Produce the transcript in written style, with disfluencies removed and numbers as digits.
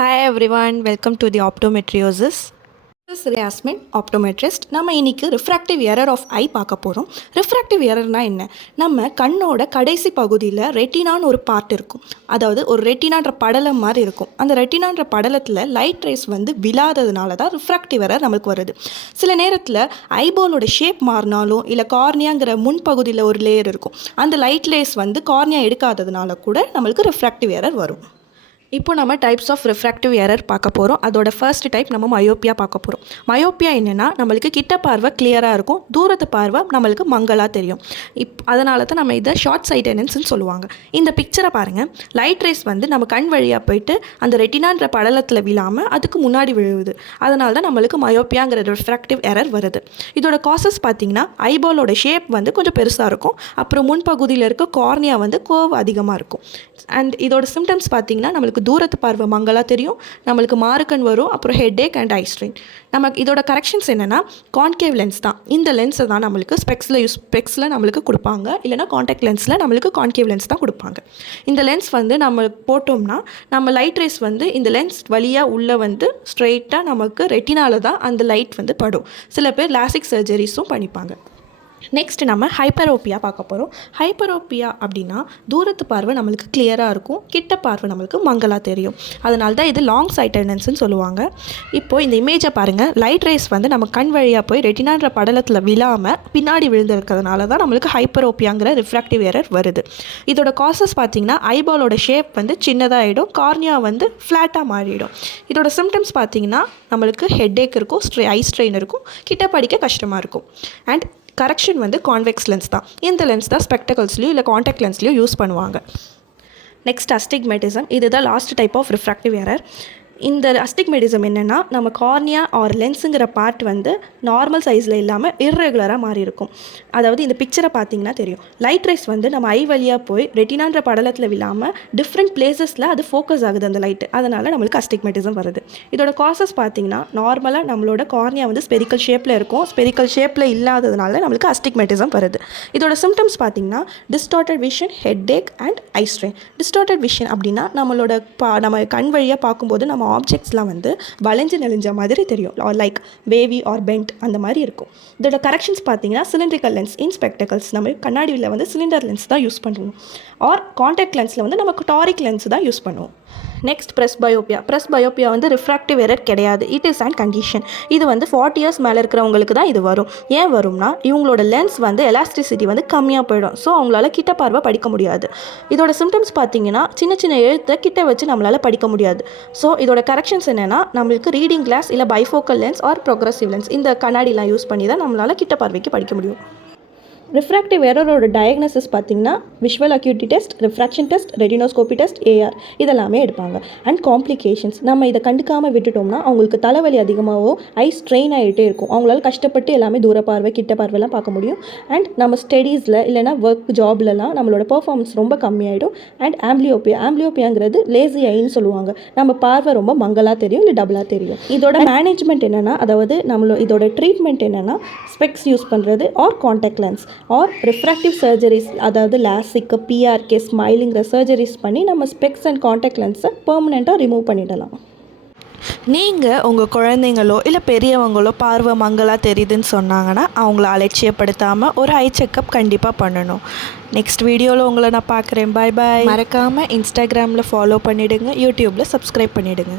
Hi everyone, welcome to the optometriosis. This is Yasmin, optometrist. நம்ம இன்னைக்கு refractive error of ஐ பார்க்க போகிறோம். Refractive எரர்னா என்ன? நம்ம கண்ணோட கடைசி பகுதியில் ரெட்டினான்னு ஒரு பார்ட் இருக்கும். அதாவது ஒரு ரெட்டினான்ற படலம் மாதிரி இருக்கும். அந்த ரெட்டினான்ற படலத்தில் லைட் ரேஸ் விழாததுனால தான் ரிஃப்ராக்டிவ் எரர் நமக்கு வருது. சில நேரத்தில் ஐபாலோட ஷேப் மாறினாலும் இல்லை கார்னியாங்கிற முன்பகுதியில் ஒரு லேயர் இருக்கும். அந்த லைட் ரேஸ் கார்னியா எடுக்காததுனால கூட நம்மளுக்கு ரிஃப்ராக்டிவ் எரர் வரும். இப்போ நம்ம டைப்ஸ் ஆஃப் ரிஃப்ராக்டிவ் எரர் பார்க்க போகிறோம். அதோட ஃபர்ஸ்ட் டைப் நம்ம மயோப்பியா பார்க்க போகிறோம். மயோப்பியா என்னென்னா நம்மளுக்கு கிட்ட பார்வை கிளியராக இருக்கும், தூரத்து பார்வை நம்மளுக்கு மங்கலாக தெரியும். அதனால தான் நம்ம இதை ஷார்ட் சைட்டட்னஸ்ன்னு சொல்லுவாங்க. இந்த பிக்சரை பாருங்கள். லைட் ரேஸ் நம்ம கண் வழியாக போயிட்டு அந்த ரெட்டினான்ற படலத்தில் விழாமல் அதுக்கு முன்னாடி விழுவுது. அதனால தான் நம்மளுக்கு மயோப்பியாங்கிற ரிஃப்ராக்டிவ் எரர் வருது. இதோட காசஸ் பார்த்திங்கன்னா ஐபாலோட ஷேப் கொஞ்சம் பெருசாக இருக்கும். அப்புறம் முன்பகுதியில் இருக்க கார்னியா கர்வ் அதிகமாக இருக்கும். அண்ட் இதோட சிம்டம்ஸ் பார்த்திங்கன்னா நம்மளுக்கு தூரத்து பார்வை மங்கலாக தெரியும், நம்மளுக்கு மாறுக்கண் வரும், அப்புறம் ஹெட்டேக் அண்ட் ஐ ஸ்ட்ரெயின். நமக்கு இதோட கரெக்ஷன்ஸ் என்னென்னா கான்கேவ் லென்ஸ் தான். இந்த லென்ஸை தான் நம்மளுக்கு ஸ்பெக்ஸில் நம்மளுக்கு கொடுப்பாங்க, இல்லைனா காண்டாக்ட் லென்ஸில் நம்மளுக்கு கான்கேவ் லென்ஸ் தான் கொடுப்பாங்க. இந்த லென்ஸ் நம்ம போட்டோம்னா நம்ம லைட் ரேஸ் இந்த லென்ஸ் வழியாக உள்ளே ஸ்ட்ரெயிட்டாக நமக்கு ரெட்டினால தான் அந்த லைட் படும். சில பேர் லாசிக் சர்ஜரிஸும் பண்ணிப்பாங்க. நெக்ஸ்ட் நம்ம ஹைப்பரோப்பியா பார்க்க போகிறோம். ஹைப்பரோப்பியா அப்படின்னா தூரத்து பார்வை நம்மளுக்கு கிளியராக இருக்கும், கிட்ட பார்வை நம்மளுக்கு மங்கலாக தெரியும். அதனால தான் இது லாங் சைட்டட்னஸ்ன்னு சொல்லுவாங்க. இப்போது இந்த இமேஜை பாருங்கள். லைட் ரேஸ் நம்ம கண் வழியாக போய் ரெட்டினான்ற படலத்தில் விழாமல் பின்னாடி விழுந்திருக்கிறதுனால தான் நம்மளுக்கு ஹைப்பரோப்பியாங்கிற ரிஃப்ராக்டிவ் எரர் வருது. இதோட காசஸ் பார்த்திங்கன்னா ஐபாலோட ஷேப் சின்னதாகிடும், கார்னியா ஃப்ளாட்டாக மாறிடும். இதோட சிம்டம்ஸ் பார்த்திங்கன்னா நம்மளுக்கு ஹெட்டேக் இருக்கும், ஐ ஸ்ட்ரெயின் இருக்கும், கிட்ட படிக்க கஷ்டமாக இருக்கும். அண்ட் கரெக்ஷன் கான்வெக்ஸ் லென்ஸ் தான். இந்த லென்ஸ் தான் ஸ்பெக்டகல்ஸ்லையும் இல்லை காண்டாக்ட் லென்ஸ்லையும் யூஸ் பண்ணுவாங்க. Next astigmatism. இதுதான் last type of refractive error. இந்த அஸ்டிக்மெட்டிசம் என்னென்னா நம்ம கார்னியா ஆர் லென்ஸுங்கிற பார்ட் நார்மல் சைஸில் இல்லாமல் இர்ரெகுலராக மாறி இருக்கும். அதாவது இந்த பிக்சரை பார்த்திங்கன்னா தெரியும். லைட் ரேஸ் நம்ம ஐ வழியாக போய் ரெட்டினான்ற படலத்தில் விழாமல் டிஃப்ரெண்ட் பிளேசஸில் அது ஃபோக்கஸ் ஆகுது அந்த லைட்டு. அதனால் நம்மளுக்கு அஸ்டிக்மெட்டிசம் வருது. இதோட காசஸ் பார்த்திங்கன்னா நார்மலாக நம்மளோட கார்னியா ஸ்பெரிக்கல் ஷேப்பில் இருக்கும், ஸ்பெரிக்கல் ஷேப்பில் இல்லாததுனால நம்மளுக்கு அஸ்டிக்மெட்டிசம் வருது. இதோட சிம்டம்ஸ் பார்த்திங்கன்னா distorted vision, headache and eye strain. Distorted vision அப்படின்னா நம்மளோட நம்ம கண் வழியாக பார்க்கும்போது நம்ம ஆப்ஜெக்ட்ஸ்லாம் வளைஞ்சு நெளிஞ்ச மாதிரி தெரியும், லைக் வேவி ஆர் பெண்ட் அந்த மாதிரி இருக்கும். இதோட கரெக்ஷன்ஸ் பார்த்தீங்கன்னா சிலிண்ட்ரிக்கல் லென்ஸ் இன் ஸ்பெக்டகல்ஸ். நம்ம கண்ணாடியில் சிலிண்டர் லென்ஸ் தான் யூஸ் பண்ணுவோம். ஆர் காண்டாக்ட் லென்ஸில் நமக்கு டாரிக் லென்ஸ் தான் யூஸ் பண்ணுவோம். நெக்ஸ்ட் ப்ரெஸ்பயோப்பியா. ப்ரெஸ்பயோப்பியா ரிஃப்ராக்டிவ் எரர் கிடையாது, இட் இஸ் அண்ட் கண்டிஷன். இது 40 இயர்ஸ் மேலே இருக்கிறவங்களுக்கு தான் இது வரும். ஏன் வரும்னா இவங்களோட லென்ஸ் எலாஸ்டிசிட்டி கம்மியாக போயிடும். ஸோ அவங்களால கிட்ட பார்வை படிக்க முடியாது. இதோட சிம்டம்ஸ் பார்த்தீங்கன்னா சின்ன சின்ன எழுத்தை கிட்ட வச்சு நம்மளால் படிக்க முடியாது. ஸோ இதோட கரெக்ஷன்ஸ் என்னென்னா நம்மளுக்கு ரீடிங் கிளாஸ் இல்லை bifocal lens or progressive lens இந்த கண்ணாடிலாம் யூஸ் பண்ணி தான் நம்மளால் கிட்ட பார்வைக்கு படிக்க முடியும். ரிஃப்ராக்டிவ் எரரோட டயக்னோசிஸ் பார்த்திங்கன்னா visual acuity test, refraction test, retinoscopy test, AR இதெல்லாமே எடுப்பாங்க. அண்ட் காம்ப்ளிகேஷன்ஸ் நம்ம இதை கண்டுக்காமல் விட்டுட்டோம்னா அவங்களுக்கு தலைவலி அதிகமாகவும் ஐ ஸ்ட்ரெயின் ஆகிட்டே இருக்கும். அவங்களால கஷ்டப்பட்டு எல்லாமே தூர பார்வை கிட்ட பார்வைலாம் பார்க்க முடியும். அண்ட் நம்ம ஸ்டடீஸில் இல்லைனா ஒர்க் ஜாப்லலாம் நம்மளோட பர்ஃபார்மன்ஸ் ரொம்ப கம்மியாயிடும். அண்ட் ஆம்பிளியோப்பியாங்கிறது லேசி ஐன்னு சொல்லுவாங்க. நம்ம பார்வை ரொம்ப மங்கலாக தெரியும், இல்லை டபுளாக தெரியும். இதோட மேனேஜ்மெண்ட் என்னென்னா, அதாவது இதோட ட்ரீட்மெண்ட் என்னென்னா ஸ்பெக்ஸ் யூஸ் பண்ணுறது or contact lens or refractive surgeries, அதாவது லாசிக், பிஆர்கே, ஸ்மைலிங்கிற சர்ஜரிஸ் பண்ணி நம்ம ஸ்பெக்ஸ் அண்ட் காண்டாக்ட் லென்ஸை பெர்மனெண்ட்டாக ரிமூவ் பண்ணிடலாம். நீங்கள் உங்கள் குழந்தைங்களோ இல்லை பெரியவங்களோ பார்வை மங்கலாக தெரியுதுன்னு சொன்னாங்கன்னா அவங்கள அலட்சியப்படுத்தாமல் ஒரு ஐ செக்கப் கண்டிப்பாக பண்ணணும். நெக்ஸ்ட் வீடியோவில் உங்களை நான் பார்க்குறேன். பாய் பாய். மறக்காமல் இன்ஸ்டாகிராமில் ஃபாலோ பண்ணிவிடுங்க, யூடியூப்பில் சப்ஸ்கிரைப் பண்ணிவிடுங்க.